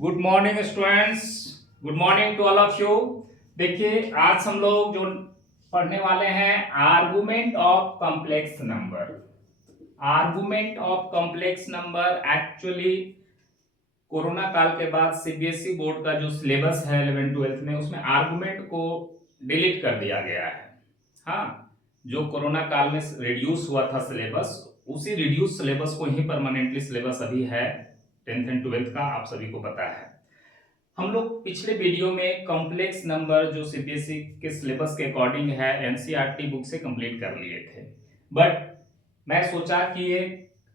Good morning students. Good morning to all of you. देखिए आज हम लोग जो पढ़ने वाले हैं argument of complex number. Argument of complex number actually corona काल के बाद सीबीएसई बोर्ड का जो सिलेबस है 11 12 में उसमें आर्गुमेंट को डिलीट कर दिया गया है। हाँ, जो कोरोना काल में रिड्यूस हुआ था सिलेबस, उसी रिड्यूस सिलेबस को ही परमानेंटली सिलेबस अभी है 10th एंड 12th का, आप सभी को पता है। हम लोग पिछले वीडियो में कॉम्प्लेक्स नंबर जो सीबीएसई के सिलेबस के अकॉर्डिंग है एनसीईआरटी बुक से कंप्लीट कर लिए थे, बट मैं सोचा कि ये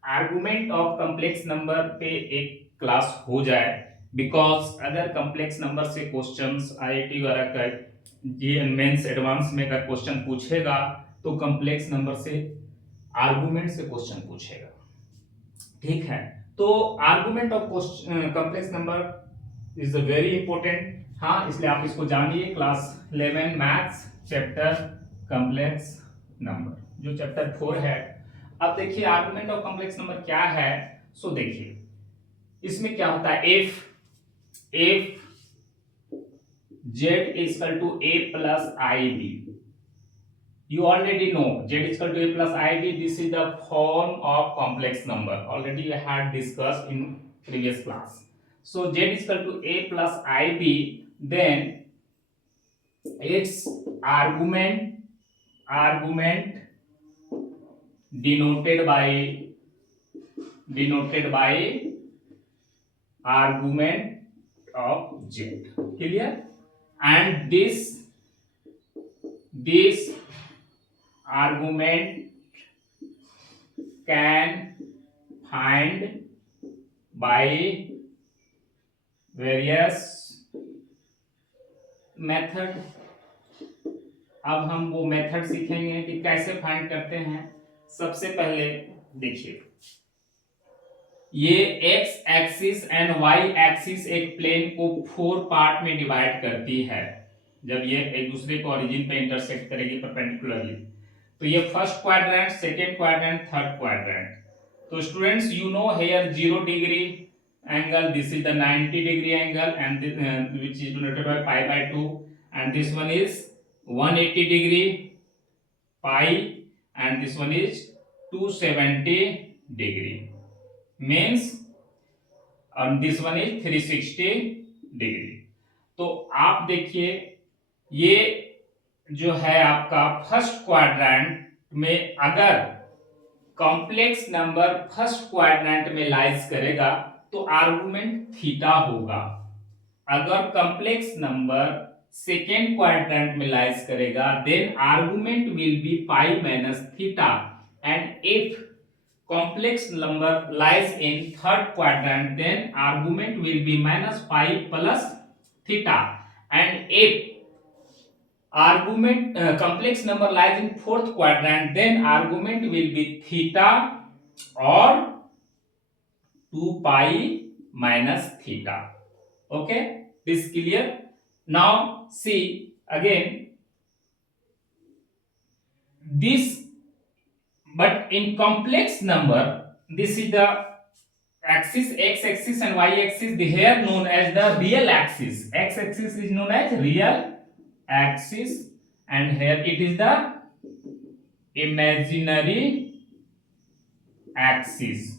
आर्गुमेंट ऑफ कॉम्प्लेक्स नंबर पे एक क्लास हो जाए, बिकॉज अगर कॉम्प्लेक्स नंबर से क्वेश्चंस आईआईटी वगैरह का जी मेंस एडवांस में का क्वेश्चन पूछेगा तो कॉम्प्लेक्स नंबर से आर्गुमेंट से क्वेश्चन पूछेगा। ठीक है, तो argument of complex number is very important. हाँ, इसलिए आप इसको जानिए। क्लास 11 मैथ्स चैप्टर कॉम्प्लेक्स नंबर जो चैप्टर 4 है। अब देखिए आर्गुमेंट ऑफ कॉम्प्लेक्स नंबर क्या है। सो देखिए इसमें क्या होता है, if z is equal to a plus ib, you already know z is equal to a plus ib. This is the form of complex number, already I had discussed in previous class. So z is equal to a plus ib, then its argument denoted by argument of z. Clear? And this argument can find by various method. अब हम वो मेथड सीखेंगे कि कैसे फाइंड करते हैं। सबसे पहले देखिए, ये x axis and y axis एक प्लेन को 4 पार्ट में डिवाइड करती है। जब ये एक दूसरे को ओरिजिन पे इंटरसेक्ट करेगी परपेंडिकुलरली, तो ये first quadrant, second quadrant, third quadrant. तो students you know here 0 degree angle, this is the 90 degree angle, and this, which is denoted by pi by 2, and this one is 180 degree pi, and this one is 270 degree, means and this one is 360 degree। तो आप देखिए ये जो है आपका first quadrant में, अगर complex number first quadrant में लाइज करेगा तो आर्गुमेंट थीटा होगा। अगर कॉम्प्लेक्स नंबर सेकेंड क्वाड्रेंट में लाइज करेगा then argument will be pi minus theta, and if complex number lies in third quadrant then argument will be minus pi plus theta, and if argument complex number lies in fourth quadrant then argument will be theta or 2 pi minus theta. Okay, this clear? Now see again this, but in complex number this is the axis, x axis and y axis, they are known as the real axis. X axis is known as real axis and here it is the imaginary axis,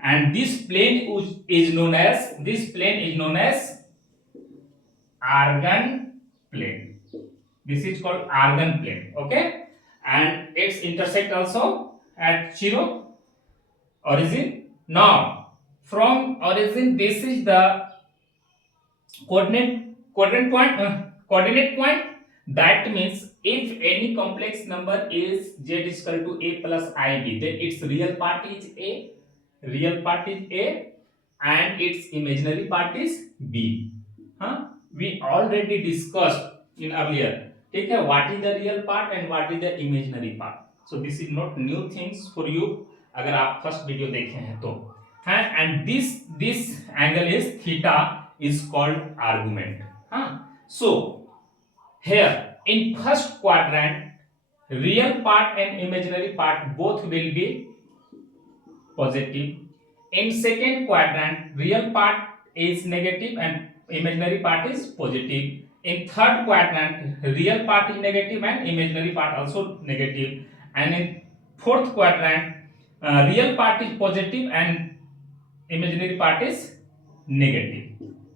and this plane is known as argon plane. This is called argon plane. Okay, and its intersect also at 0 origin. Now from origin this is the coordinate point. That means if any complex number is z is equal to a plus ib, then its real part is a and its imaginary part is b. We already discussed in earlier, ठीक है, what is the real part and what is the imaginary part. So this is not new things for you अगर आप first video देखे हैं तो है, and this angle is theta is called argument. So here in first quadrant real part and imaginary part both will be positive. In second quadrant real part is negative and imaginary part is positive. In third quadrant, real part is negative and imaginary part also negative. And in fourth quadrant, real part is positive and imaginary part is negative.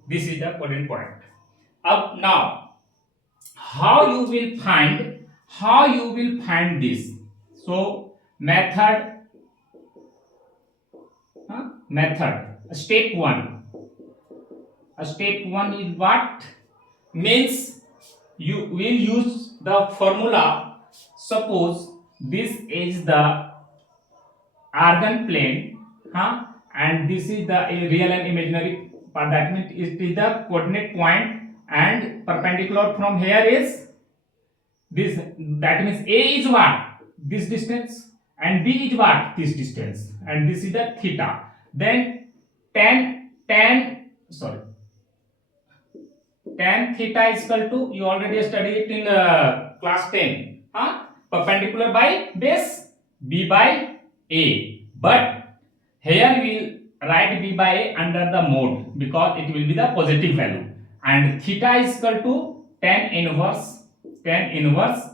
This is the important point. Up now, how you will find this? So method step 1. Step 1 is what? Means you will use the formula. Suppose this is the argon plane, and this is the real and imaginary part. That means it is the coordinate point, and perpendicular from here is this. That means A is what? This distance, and B is what? This distance, and this is the theta. Then sorry, tan theta is equal to, you already studied it in class 10, perpendicular by base, B by A. But here we will write B by A under the mode, because it will be the positive value, and theta is equal to tan inverse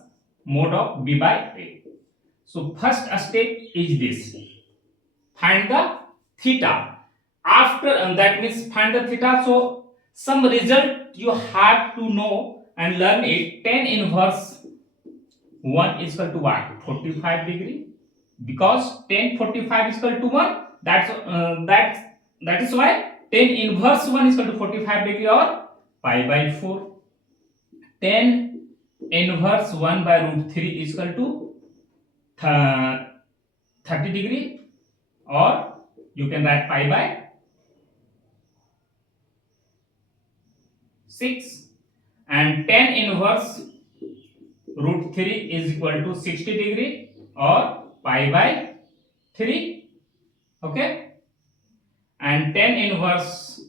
mode of B by A. So first step is this: find the theta. After, and that means find the theta. So some result you have to know and learn it. Tan inverse 1 is equal to what? 45 degree, because tan 45 is equal to 1. That is why tan inverse 1 is equal to 45 degree, or pi by 4. Tan inverse 1 by root 3 is equal to 30 degree, or you can write pi by 6. And tan inverse root 3 is equal to 60 degree, or pi by 3. Okay, and tan inverse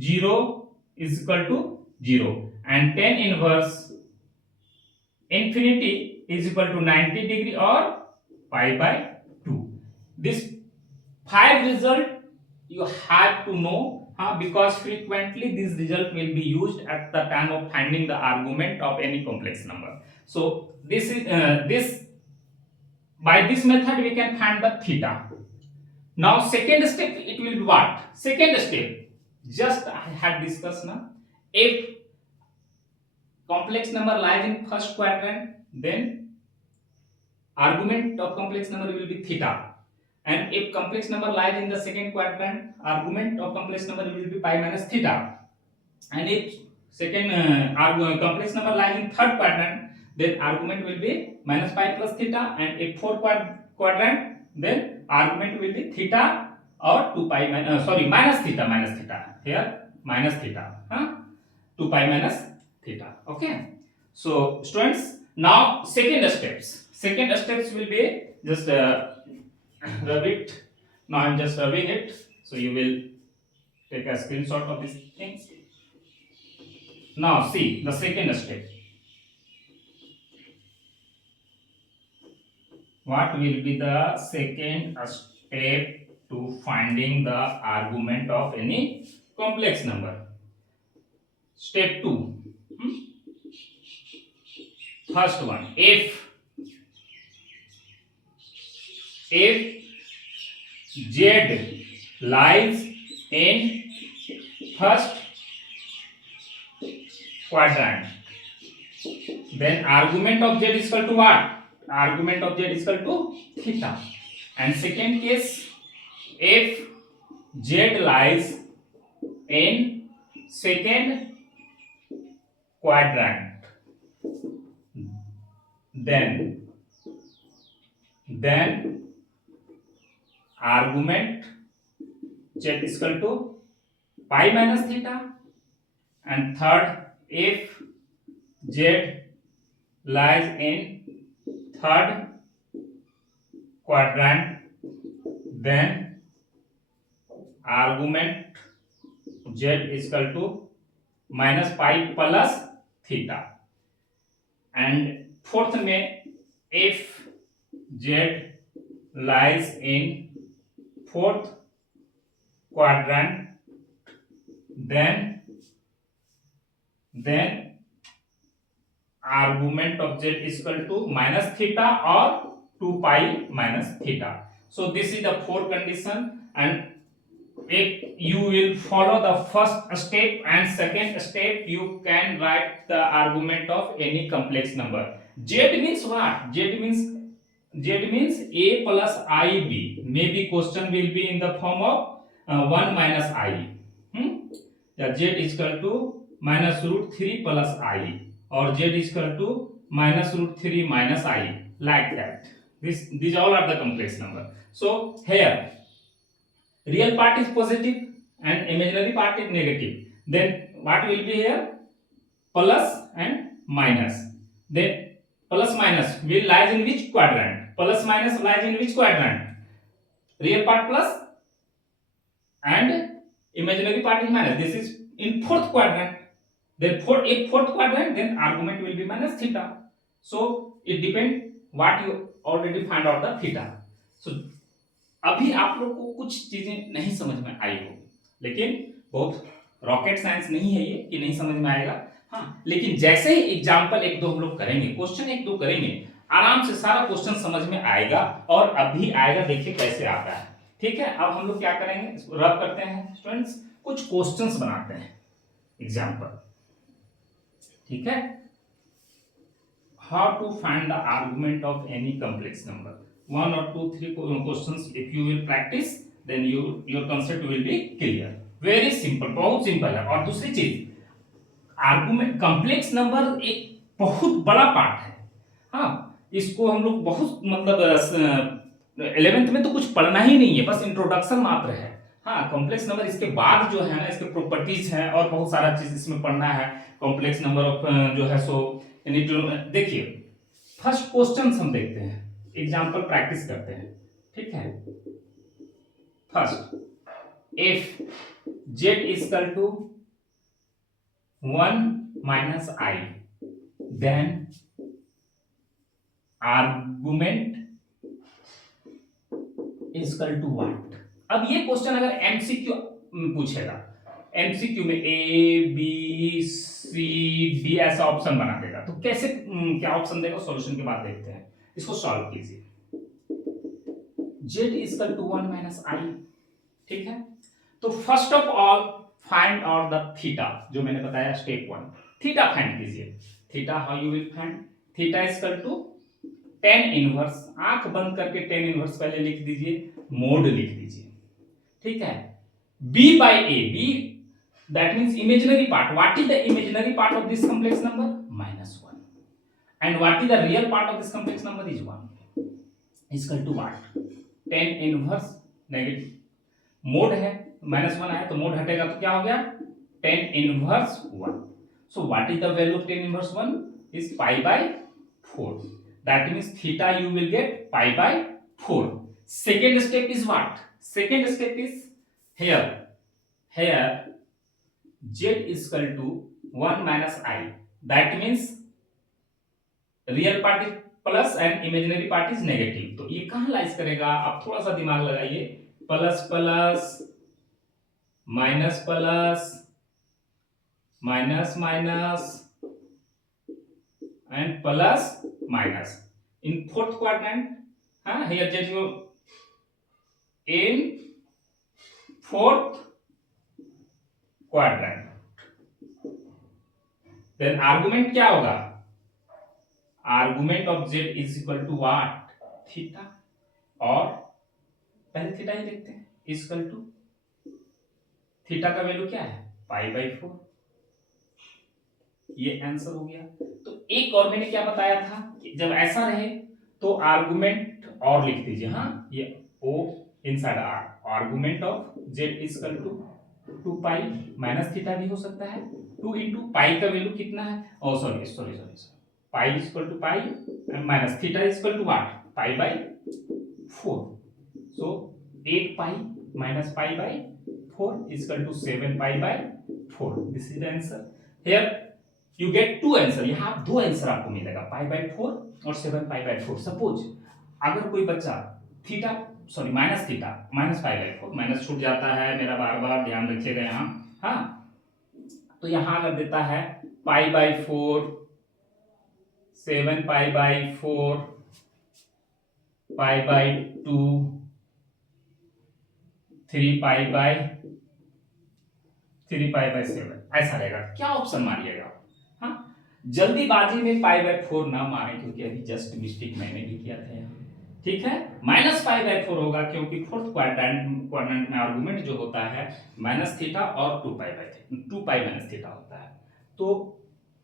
0 is equal to 0, and tan inverse infinity is equal to 90 degree, or pi by 2. This 5 result you have to know, because frequently this result will be used at the time of finding the argument of any complex number. So this is by this method we can find the theta. Now second step, it will be what? Second step, just I had discussed now. If complex number lies in first quadrant, then argument of complex number will be theta. And if complex number lies in the second quadrant, argument of complex number will be pi minus theta. And if second complex number lies in third quadrant, then argument will be minus pi plus theta. And if fourth quadrant, then argument will be theta, or 2 pi minus theta here, minus theta, 2 pi minus theta. Okay, so students, now second steps will be just rub it. Now I'm just rubbing it, so you will take a screenshot of these things. Now see the second step. What will be the second step to finding the argument of any complex number? Step 2. First one, if Z lies in first quadrant, then argument of Z is equal to what? Argument of Z is equal to theta. And second case, if Z lies in second quadrant, then argument Z is equal to pi minus theta. And third, if Z lies in third quadrant, then argument Z is equal to minus pi plus theta. And fourth में, if Z lies in fourth quadrant, then argument of z is equal to minus theta or 2 pi minus theta. So this is the fourth condition, and if you will follow the first step and second step, you can write the argument of any complex number. Z means what? Z means a plus ib. Maybe question will be in the form of 1 minus I. The z is equal to minus root 3 plus I, or z is equal to minus root 3 minus I, like that. These all are the complex number. So here real part is positive and imaginary part is negative. Then what will be here? Plus and minus. Then plus minus will lies in which quadrant? Plus minus lies in which quadrant? Real part plus and imaginary part is minus. This is in fourth quadrant. Then if fourth quadrant, then argument will be minus theta. So it depends what you already find out the theta. So अभी आप लोग को कुछ चीजें नहीं समझ में आई होगी, लेकिन बहुत रॉकेट साइंस नहीं है ये कि नहीं समझ में आएगा। हाँ, लेकिन जैसे ही एग्जाम्पल एक दो हम लोग करेंगे, क्वेश्चन एक दो करेंगे, आराम से सारा क्वेश्चन समझ में आएगा, और अभी आएगा, देखिए कैसे आता है। ठीक है, अब हम लोग क्या करेंगे, रब करते हैं स्टूडेंट्स, कुछ क्वेश्चंस बनाते हैं एग्जाम्पल। ठीक है, how to find the argument of any complex number. 1 or 2, 3 questions if you will practice, then your concept will be clear. Very simple, बहुत सिंपल है। और दूसरी चीज, आर्गुमेंट कॉम्प्लेक्स नंबर एक बहुत बड़ा पार्ट है। हाँ, इसको हम लोग बहुत मतलब 11th में तो कुछ पढ़ना ही नहीं है, बस इंट्रोडक्शन मात्र है। हाँ, कॉम्प्लेक्स नंबर इसके बाद जो है ना, इसके प्रॉपर्टीज हैं और बहुत सारा चीज इसमें पढ़ना है। कॉम्प्लेक्स नंबर ऑफ जो है सो देखिए, फर्स्ट क्वेश्चन हम देखते हैं, एग्जाम्पल प्रैक्टिस करते हैं। ठीक है, first, if z is equal to 1 minus I, then argument is equal to what? अब ये क्वेश्चन अगर एमसीक्यू पूछेगा, एमसीक्यू में ए बी सी डी ऐसा ऑप्शन बना देगा, तो कैसे क्या ऑप्शन देगा, सॉल्यूशन के बाद देखते हैं। इसको सॉल्व कीजिए। z is equal to 1 minus I। ठीक है, तो first of all find out the theta, जो मैंने बताया स्टेप 1। थीटा फाइंड कीजिए। Theta how you will find? Theta is equal to tan inverse, आंख बंद करके tan इनवर्स पहले लिख दीजिए, मोड लिख दीजिए। ठीक है, b by a, b that means imaginary part. What is the imaginary part of this complex number? -1. And what is the real part of this complex number? Is 1. is equal to what? tan inverse negative, mode है -1 है तो मोड हटेगा तो क्या हो गया, tan inverse 1। so what is the value of tan inverse 1? is pi by 4. that means theta you will get pi by 4. second step is what? second step is here z is equal to 1 minus I, that means real part is plus and imaginary part is negative. तो ये कहां लाइज करेगा, आप थोड़ा सा दिमाग लगाइए। Plus plus minus plus minus minus and plus minus in fourth quadrant. हाँ, here Z you in fourth quadrant. Then argument क्या होगा, argument of z is equal to what, theta, और पहले थीटा ही देखते हैं, इज इक्वल टू थीटा का value क्या है, पाई बाई 4। ये आंसर हो गया। तो एक और मैंने क्या बताया था कि जब ऐसा रहे तो आर्गुमेंट और लिख दीजिए। हाँ, ये o inside r, argument of z is equal to 2 pi minus theta भी हो सकता है। 2 इंटू पाई का वैल्यू कितना है, oh sorry pi is equal to pi and minus theta is equal to what, pi by 4। So 8 pi minus pi by 4 is equal to 7 pi by 4। This is the answer. Here you get two answer, यहां दो आंसर आपको मिलेगा, पाई by 4 और 7 pi by 4। सपोज अगर कोई बच्चा theta minus theta minus pi by 4, माइनस छूट जाता है मेरा, बार बार ध्यान रखिएगा यहाँ। हाँ, तो यहां अगर देता है π/4, 7π/4, π/2, 3π/7, ऐसा रहेगा। क्या ऑप्शन मारिएगा? हाँ, जल्दीबाजी में π/4 ना मारे, क्योंकि अभी जस्ट मिस्टेक मैंने भी किया था यहाँ। ठीक है, -π/4 होगा, क्योंकि फोर्थ क्वाड्रेंट में आर्गुमेंट जो होता है -θ और 2π होता है। तो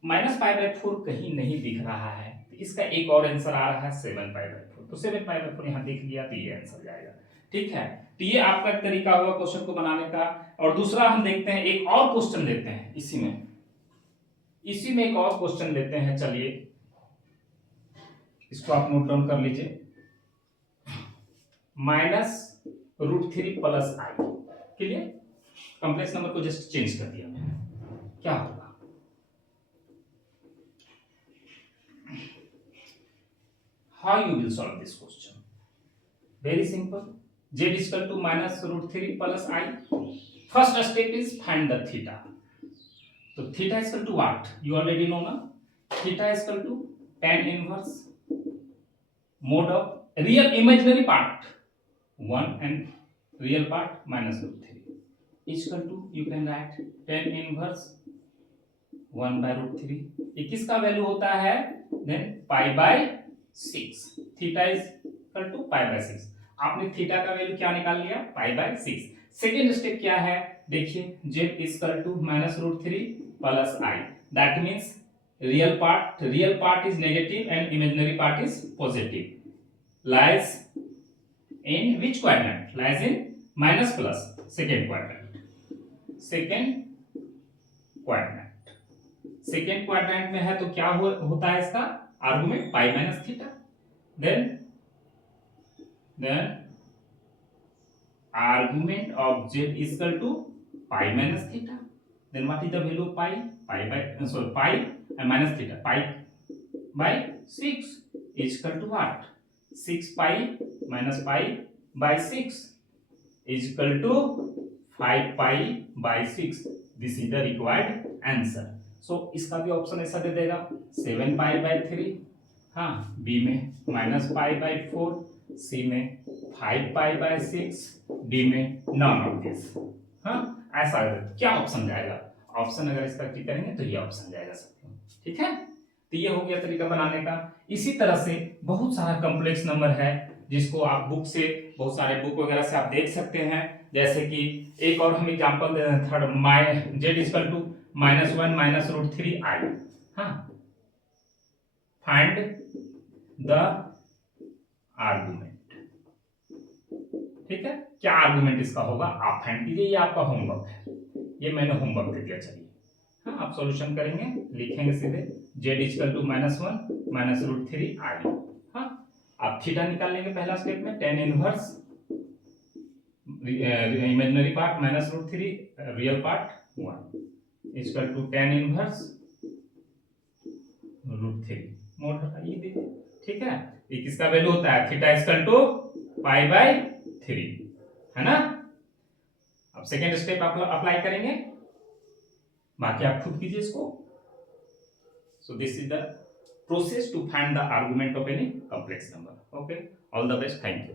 -π/4 कहीं नहीं दिख रहा है, तो इसका एक और आंसर आ रहा है 7π/4। तो 7π/4 यहाँ दिख लिया, तो ये आंसर जाएगा। ठीक है, तो ये आपका एक तरीका होगा क्वेश्चन को बनाने का। और दूसरा हम देखते हैं, एक और क्वेश्चन लेते हैं इसी में एक और क्वेश्चन लेते हैं। चलिए इसको आप नोट डाउन कर लीजिए। -√3 + i के लिए कॉम्प्लेक्स नंबर को जस्ट चेंज कर दिया मैंने। क्या होगा? How you will solve this question? Very simple. Z is equal to -√3 + i. First step is find the theta. So theta is equal to what? You already know na. Theta is equal to tan inverse mod of real imaginary part 1 and real part -√3 is equal to, you can write tan inverse 1/√3. ये किसका वैल्यू होता है? Then π/6. Theta is equal to π/6। आपने थीटा का value क्या निकाल लिया? π/6। Second step क्या है? देखिए, z is equal to -√3 + i। That means real part is negative and imaginary part is positive. Lies in which quadrant? Lies in minus plus second quadrant में है, तो क्या होता है इसका argument? π-θ। then argument of z is equal to π-θ. then what is the value of pi and minus theta? π/6 is equal to what? 6π minus π/6 is equal to 5π/6. this is the required answer. so इसका भी ऑप्शन ऐसा दे देगा 7π/3, हाँ, बी में -π/4, सी में 5π/6, डी में none of this. हाँ, ऐसा क्या ऑप्शन जाएगा? ऑप्शन अगर इसका क्लिक करेंगे तो ये ऑप्शन जाएगा साथियों। ठीक है, तो ये हो गया तरीका बनाने का। इसी तरह से बहुत सारा कॉम्प्लेक्स नंबर है जिसको आप बुक से, बहुत सारे बुक वगैरह से आप देख सकते हैं। जैसे कि एक और हम एग्जांपल दे रहे third, z is equal to -1 -√3i। हाँ, फाइंड द आर्गुमेंट। ठीक है, क्या आर्गुमेंट इसका होगा आप फाइंड कीजिए। ये आपका होमवर्क है, ये मैंने होमवर्क दे दिया। चलिए, हाँ, आप सॉल्यूशन करेंगे, लिखेंगे सीधे z is equal to -1 -√3i। हाँ, आप थीटा निकाल लेंगे पहला स्टेप में, tan inverse imaginary part -√3, real part 1 is equal to tan inverse √3 mod हटाइए दीजिए। ठीक है, ये किसका वैल्यू होता है? थीटा इज इक्वल टू π/3, है ना। अब सेकेंड स्टेप आप अप्लाई करेंगे, बाकी आप खुद कीजिए इसको। So this is the process to find the argument of any complex number. Okay, all the best, thank you.